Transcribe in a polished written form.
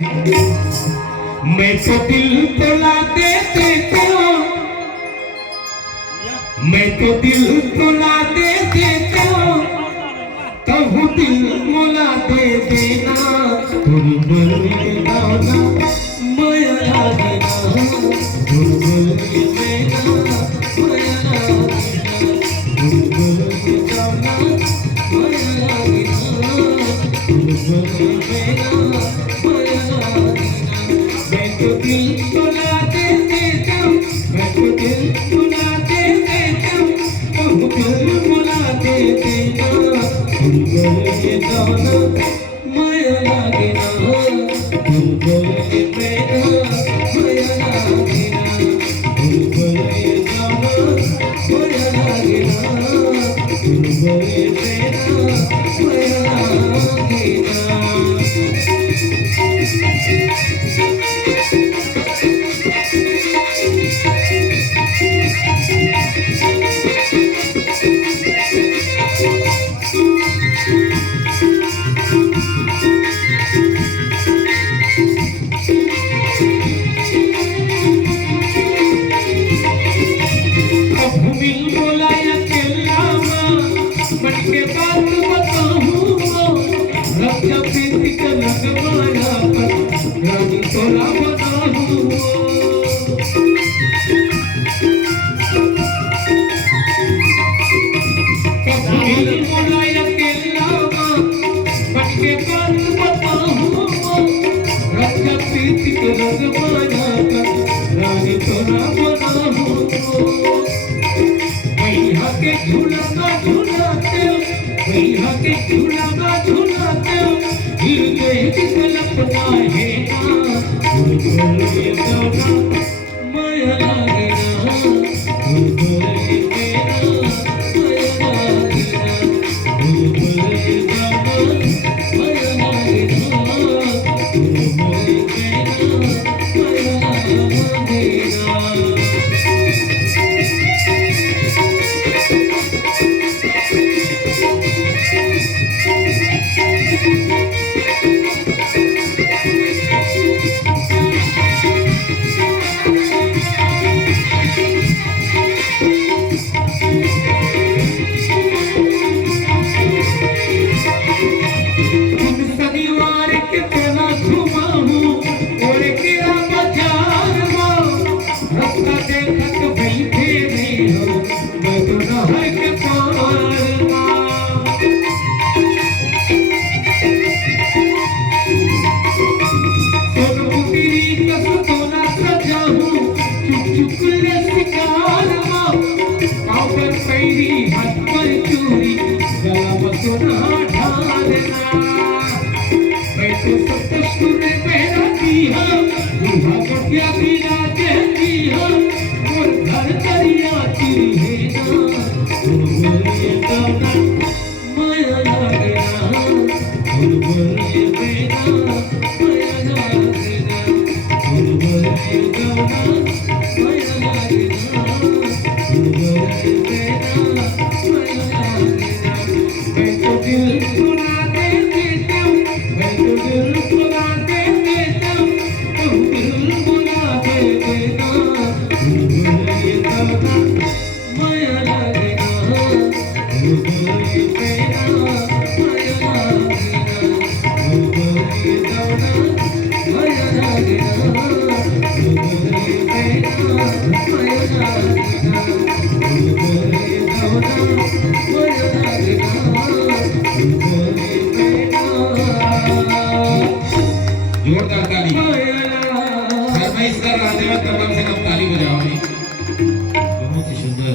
मैं तो दिल तोला देते क्यों, मैं तो दिल तोला देते क्यों, कहूँ दिल मोला दे देना, बुलबुल गाना माया लागना, बुलबुल गाना माया लागना, बुलबुल गाना माया लागना, बुलबुल गाना माया लागना। मैं तो दिल तोला देते हूँ, मैं तो दिल तोला देते हूँ, कहूँ दिल मोला दे देना, बुलबुल गाना माया लागना, बुलबुल गाना माया लागना, बुलबुल गाना माया लागना, बुलबुल गाना माया लागना। मन के बात बताऊँ रक्षा प्रीति का लगवाया पर रानी तोला बताऊँ कभी मोलाया केला मन के बात बताऊँ रक्षा प्रीति का लगवाया पर रानी तोला बताऊँ मैया के झूला झूलाते मैया के झूला झूलाते हृदय की कल्पना है ना बुलबुल गाना माया लागना बुलबुल गाना माया लागना बुलबुल गाना माया लागना बुलबुल गाना माया लागना। शनिवार के तेरा घुमाऊं और केरा बाजार रास्ता देखत बैठे नहीं हो मैं तो नहर के पार सोनपुरी कस तोला सजाऊं चुप चुप ले शिकार पावर पैरी हाथ पर चूड़ी गला में सोना ढालना मैं तो सब कस्तूर मेरा की हाँ दूल्हा कटिया भी राजे की हाँ और घर दरिया की है ना बुलबुल गाना माया लागना बुलबुल गाना माया लागना बुलबुल गाना माया लागना बुलबुल गाना माया लागना। मैं तो दिल सुना देते हूँ मैं तो दिल सुना देता हूँ कहूँ दिल बुला दे देना बुलबुल गाना माया लागना बुलबुल गाना माया लागना बुलबुल गाना माया लागना बुलबुल गाना माया लागना बुलबुल गाना माया लागना बुलबुल जोरदार ताली फरमाइश कर रहा है तमाम से कब ताली बजाओ। बहुत ही सुंदर।